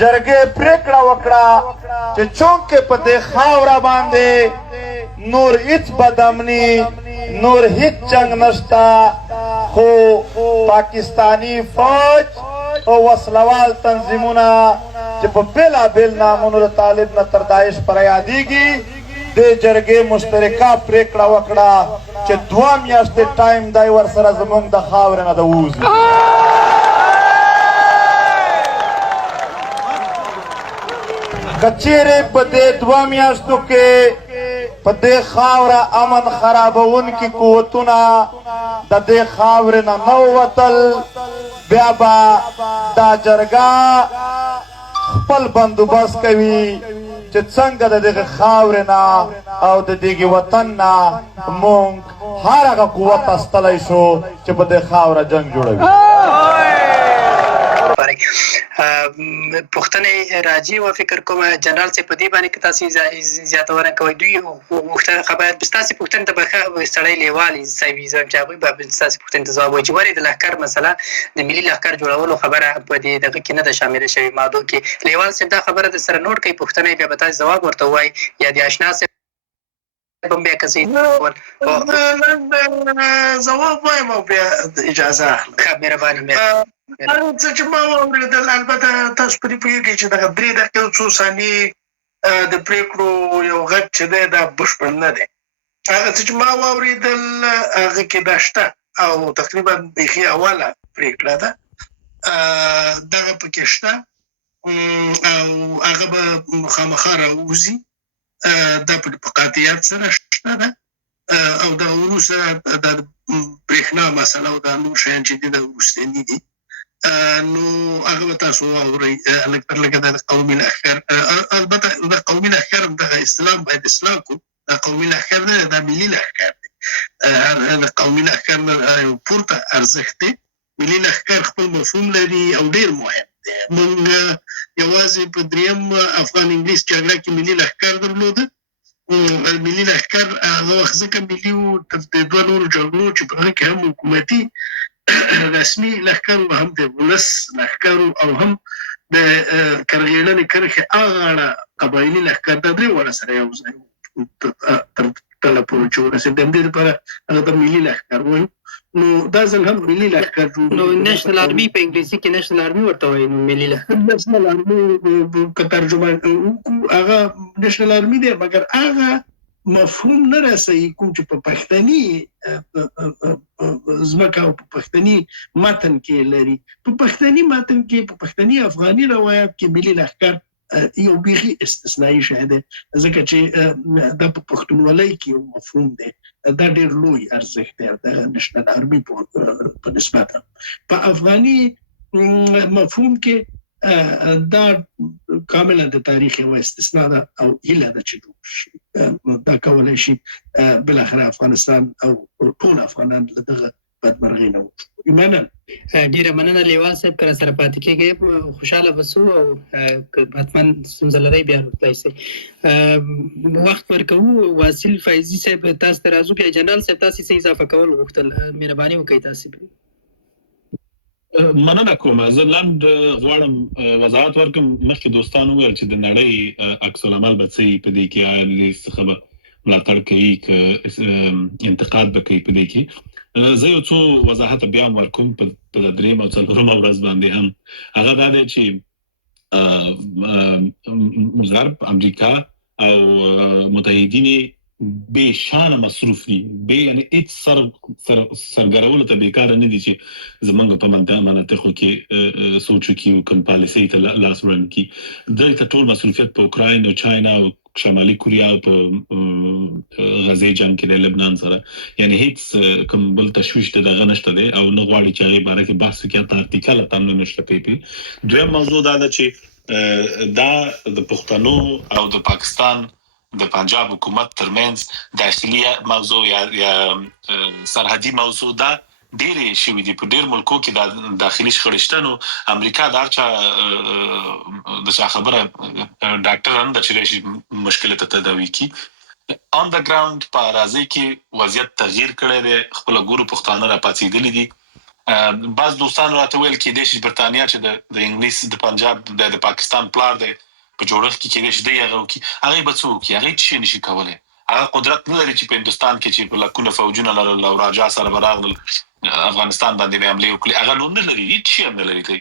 جرګې پریکړه وکړه چې چونکې په دې خاوره باندې نور هیڅ بدامني نور هیڅ جنگ نشته خو پاکستانی فوج او وسلوال تنظیمونه چې په بېلابېل نامونو د طالب نه تر داعش پورې یادېږي دې جرګې مشترکه پریکړه وکړه چې 2 میاشتې ټایم دی ورسره زموږ د خاورې نه د ووځي که چیرې په دې 2 میاشتو کې په دې خاوره امن خرابونکي قوتونه د دې خاورې نه نه ووتل بیا به دا جرګه خپل بندوبست کوي چې څنګه د دغه خاورې نه او د دغه وطن نه مونږ هر هغه قوت استلی شو چې په دې خاوره جنګ جوړوي پوښتنې راځي او فکر کوم جنرال صاحب په دې باندې که تاسو زیاتونه کوئ دوی خبر ستاسو پوښتنې ته به سړی لیوالي صاحب زم چې هغوی به ستاسو پوښتنې ته ځواب وایي چې ولې د لښکر مسله د ملي لښکر جوړولو خبره په دې دغه کې نه ده شامله شوې مادو کې لیوال صاحب دا خبره د سره نوټ کوي پوښتنه بیا به تاسو ځواب ورته ووایي یا د اشنا صاحب هم بیا که ځواب وایم او بیا اجازه اخلم مهرباني څه چې ما واورېدل البته تاسو پرې پوهېږئ چې دغه 3 دقیقې او 2 ثانیې د پرېکړو یو غږ چې دی دا بشپړ نه دی هغه څه چې ما واورېدل هغه کې دا شته او تقریبا بیخي اوله پرېکړه ده دغه پکې شته او هغه به خامخا راوځي دا په قاطعیت سره شته ده او د وروسته د برېښنا مسله او د نور شیان چې دي د وروستني دي نو هغه به تاسو واورئ لږ تر لږه د قومي لښکر البته د قومي لښکر دغه اصطلاح باید اصلاح کړو د قومي لښکر نه دا ملي لښکر دی د قومي لښکر یو پورته ارزښت دی ملي لښکر خپل مفهوم لري او ډېر مهم دی موږ یوازې په 3م افغان انګلیس جګړه کې ملي لښکر درلوده ملي لښکر هغه وخت ځکه ملي و تر د 2 نورو جګړو چې په هغه کې هم حکومتي رسمي لښکر هم د ولس لښکر او هم د کرغېړنې کرښې هغه اړه قبایلي لښکر دا 3 واړه سره یو ځای تر ډله پورې چې ورسېد د همدې لپاره هغه ته ملي لښکر وایو نو دا ځل هم ملي لښکر نو نیشنل آرمي په انګلیسي کې نیشنل آرمي ورته وایي نو ملي لښکر نیشنل آرمي که ترجمه وکړو هغه نیشنل آرمي دی مګر هغه مفهوم نه رسوي کوم چې په پښتني ځمکه او په پښتني متن کې لري په پښتني متن کې په پښتني افغاني روایت کې ملي لښکر یو بیخي استثنایی شی دی ځکه چې دا په پښتونولۍ کې یو مفهوم دی دا ډېر لوی ارزښت دی د نیشنل آرمي په نسبت په افغاني مفهوم کې دا کاملا د تاریخ یو استثناء ده او هیله ده چې دا کولی شي بالاخره افغانستان او ټول افغانان له دغه بدمرغۍ نه وژغوري مننه ډېره مننه لیوال صاحب که راسره پاتې کېږئ خوشحاله به سو او حتما ستونزه لرئ بیا راتلی سئ وخت ورکوو واصل فیضي صاحب تاسو ته راځو بیا جنرال صاحب تاسې څه اضافه کول غوښتل مهرباني وکړئ تاسې مننه کوم زه لنډ غواړم وضاحت ورکړم مخکې دوستانو وویل چې د نړۍ عکس العمل به څه وي په دې کې آیا له څخه به ملاتړ کوي که انتقاد به کوي په دې کې زه یو څو وضاحت بیا هم ورکوم په 3 او 4 ورځ باندې هم هغه دا دی چې غرب امریکا او متحدین به شان مصروف دي به یعنی هیڅ سرګرولو ته بیکار نه دي چې زمونږ په منطقو کې سوچو کې کوم پالیسي ته لاس وړاندې کی دلته ټول مسؤلیت په اوکراین او چاینا او شمالي کوریا او په غزې جنگ کې د لبنان سره یعنی هیڅ کوم بل تشویش ته دغه نشته دی او نه غواړي چې هغه باره کې بحث وکړي تاکتیکل تم نشته پیپی دویم موضوع دا ده چې دا د پښتنو او د پاکستان د پنجاب حکومت ترمنځ داخلي موضوع یا سرحدي موضوع دا ډېرې شوي دي په ډېر ملکو کې د داخلي شخړې شته نو امریکا د هر چا د چا خبره ډاکټران د چې مشکل ته تداوي کی on the ground په راځي کې وضعیت تغییر کړی دی خپل ګورو پښتانه را پاتېدلي دي بعض دوستان راته ویل کېدای شي برتانیا چې د انګلیس د پنجاب د پاکستان پلار دی په جوړښت کې کېدای شي دی هغه وکړي، هغې به څه وکړي؟ هغې څه شی نشي کولی. هغه قدرت نه لري چې په هندوستان کې چې په لکونه فوجونه لرل او راجا سره به راغلل افغانستان باندې به حملې وکړي، هغه نور نه لري، هېڅ شی هم نه لري دی.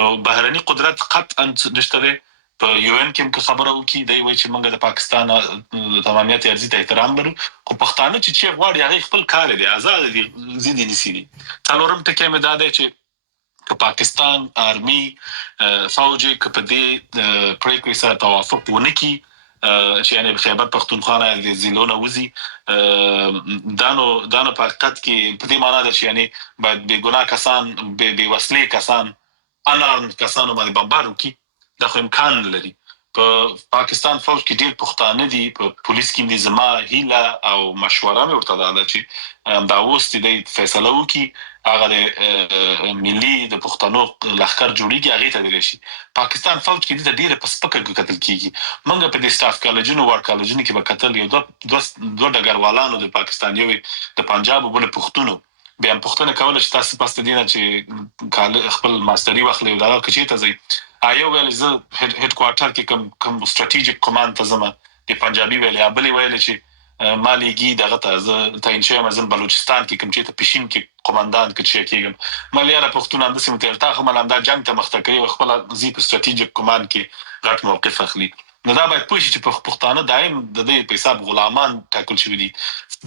نو بهرني قدرت قطعا نشته دی. په یو ان کې هم که خبره وکړي دی وایي چې موږ د پاکستان د تمامیت ارضي ته احترام لرو، خو پښتانه چې چی غواړي هغې خپل کار دی، آزاد دي، ضد یې نیسي دي. څلورم ټکی مې دا دی چې که پاکستان آرمي فوج یې که په دې پرېکړې سره توافق ونه کړي چې یعنې خیبر پښتونخوا نه د ضلعو نه وځي، دا نو په حقیقت کې په دې معنا ده چې یعنې باید بې ګناه کسان، بې وسلې کسان، انارمډ کسانو باندې بمبار وکړي. دا خو امکان نه لري. په پاکستان فوج کې ډېر پښتانه دي، په پولیس کې دي. زما هیله او مشوره مې ورته دا ده چې دا اوس چې دی فیصله وکړي، هغه د ملي د پښتنو لښکر جوړېږي، هغې ته دی شي. پاکستان فوج کې دې ته ډېره په سپکه کتل کېږي. موږ په دې سټاف کالجونو وړ کالجونو کې به کتل، یو دوه ډګروالانو د پاکستان، یو د پنجاب او بل پښتونو، بیا هم پوښتنه کوله چې تاسو پس د دې نه چې خپل ماسټري واخلئ او دغه که چېرته ځئ، یو ویل زه هیډ کوارټر کې کوم سټراټیجیک کماند ته ځم، د پنجابي ویلې، بلې ویلې چې ما لیږي دغه ته زه تعین شوی یم، زه بلوچستان کې کوم چېرته پشین کې قمندان که څه کېږم. ما یاره پښتون همداسې متعلقه خو مله همدا جنګ ته مخته کوي او خپله ځي په سټراټیجیک کماند کې غټ موقف اخلي. نو دا باید پوه شي چې پښتانه دایم د دې په حساب غلامان ټاکل شوي دي.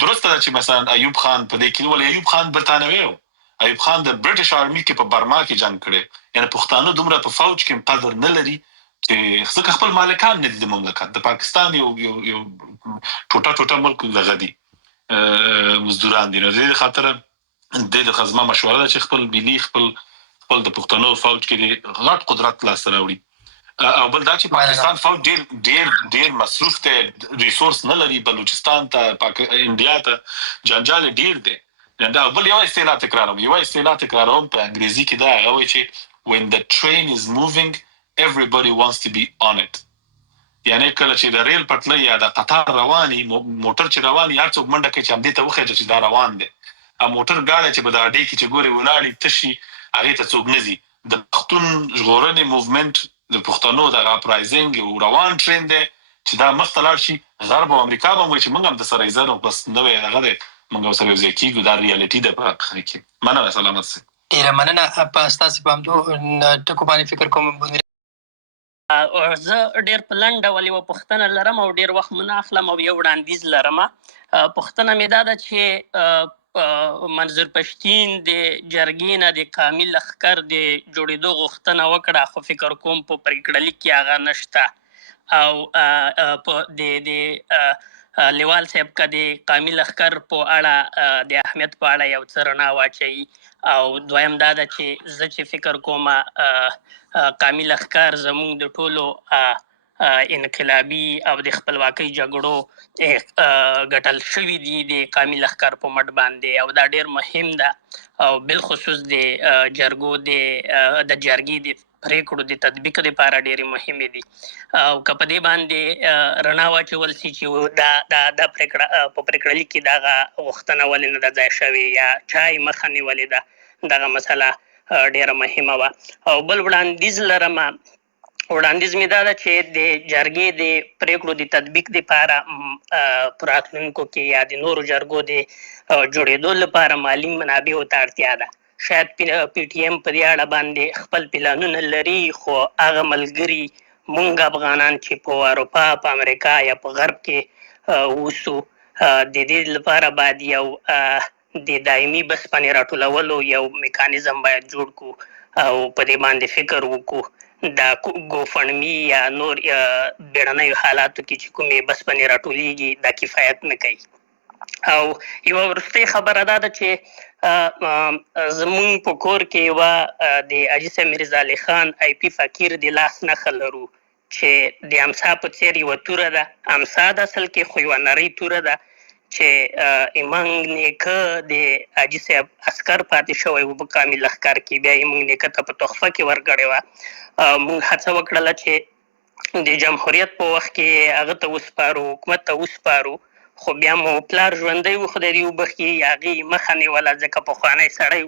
درسته ده چې مثلا ایوب خان په دې کې، ولې ایوب خان برتانوي و، ایوب خان د برټش آرمي کې په برما کې جنګ کړی، یعنې پښتانه دومره په فوج کې قدر نه لري چې ځکه خپل مالکان نه دي د مملکت. د پاکستان یو ټوټه ملک دغه دي، مزدوران دي. نو د دې خاطره د زما مشوره ده چې خپل ملي خپل د پښتنو فوج کې غټ قدرت لاسته راوړي. او بل دا چې پاکستان فوج ډېر مصروف دی، ریسورس نه لري. بلوچستان ته، انډیا ته جنجال ډېر دی. دا بل یو اصطلاح تکراروم په انګریزي کې، دا هغه وایي چې when the train is moving everybody wants to be on it. یعنې کله چې د ریل پټلۍ یا د قطار رواني، موټر چې رواني، هر څوک منډه کوي چې همدې ته وخېږي چې دا روان دی. موټر ګاډی چې په دا اډې کې چې ګورې ولاړي تشي، هغې ته څوک نه ځي. د پښتون ژغورنې موومنټ، د پښتنو دغه اپرایزنګ یو روان ټرین دی چې دا مخته لاړ شي. غرب او امریکا به هم وایي چې موږ هم درسره یې زر بس نوی هغه دی، موږ هم سره یوځای کېږو. دا ریالټي ده په حقیقت کې. مننه، سلامت سئ. ډېره مننه. په ستاسې په همدو ټکو باندې فکر کوم زه ډېر په لنډ ډول یوه پوښتنه لرم او ډېر وخت مو نه اخلم او یو وړاندیز لرم. پوښتنه مې دا ده چې منظور پښتین د جرګې نه د قومي لښکر د جوړېدو غوښتنه وکړه، خو فکر کوم په پرېکړه لیک کې هغه نشته، او په د لیوال صاحب که د قومي لښکر په اړه د اهمیت په اړه یو څه رڼا واچوي. او دویم دا ده چې زه چې فکر کوم قومي لښکر زموږ د ټولو انقلابي او د خپلواکۍ جګړو ګټل شوي دي د قومي لښکر په مټ باندې، او دا ډېر مهم ده. او بالخصوص د جرګې د پرېکړو د تطبیق لپاره ډېرې مهمې دي. او که په دې باندې رڼا واچول سي چې دا پرېکړه په پرېکړه لیک کې دغه غوښتنه ولې نه ده ځای شوې یا چا یې مخه نیولې ده، دغه مسله ډېره مهمه وه. او بل وړاندیز لرم. وړاندیز مې دا ده چې د جرګې د پرېکړو د تطبیق لپاره په راتلونکو کې یا د نورو جرګو د جوړېدو لپاره مالي منابعو ته اړتیا ده. شاید پی ټي ایم په دې اړه باندې خپل پلانونه لري، خو هغه ملګري مونږ افغانان چې په اروپا، په امریکا یا په غرب کې اوسو، د دې لپاره باید یو د دایمي بسپنې راټولولو یو میکانیزم باید جوړ کړو او په دې باندې فکر وکړو. دا ګوفنډمي یا نور بیړنیو حالاتو کې چې کومې بسپنې راټولیږي دا کفایت نه کوي. او یوه وروستۍ خبره دا ده چې زمونږ په کور کې یوه د حاجي صاحب میرزا علي خان آی پي فقیر د لاس نښه لرو چې د امسا په څېر یوه توره ده. امسا د اصل کې خو یوه نرۍ توره ده چې زموږ نیکه د حاجي صاحب عسکر پاتې شوی و په قومي لښکر کې، بیا یې موږ نیکه ته په تحفه کې ورکړې وه. موږ هڅه وکړله چې د جمهوریت په وخت کې هغه ته وسپارو، حکومت ته وسپارو، خو بیا مو پلار ژوندی و خدای دې وبخښي هغې مخه نیوله ځکه پخوانی سړی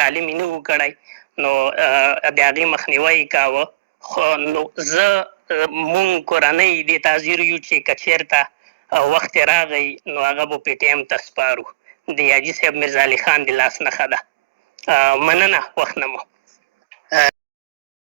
تعلیم یې نه و کړی نو د هغې مخنیوی یې کاوه خو نو زه مونږ کورنۍ دې ته حاضر یو چې که چېرته وخت یې راغی نو هغه به پی ټي ایم ته سپارو د حاجي صاحب میرزا علي خان د لاس نښه ده مننه وخت نه مو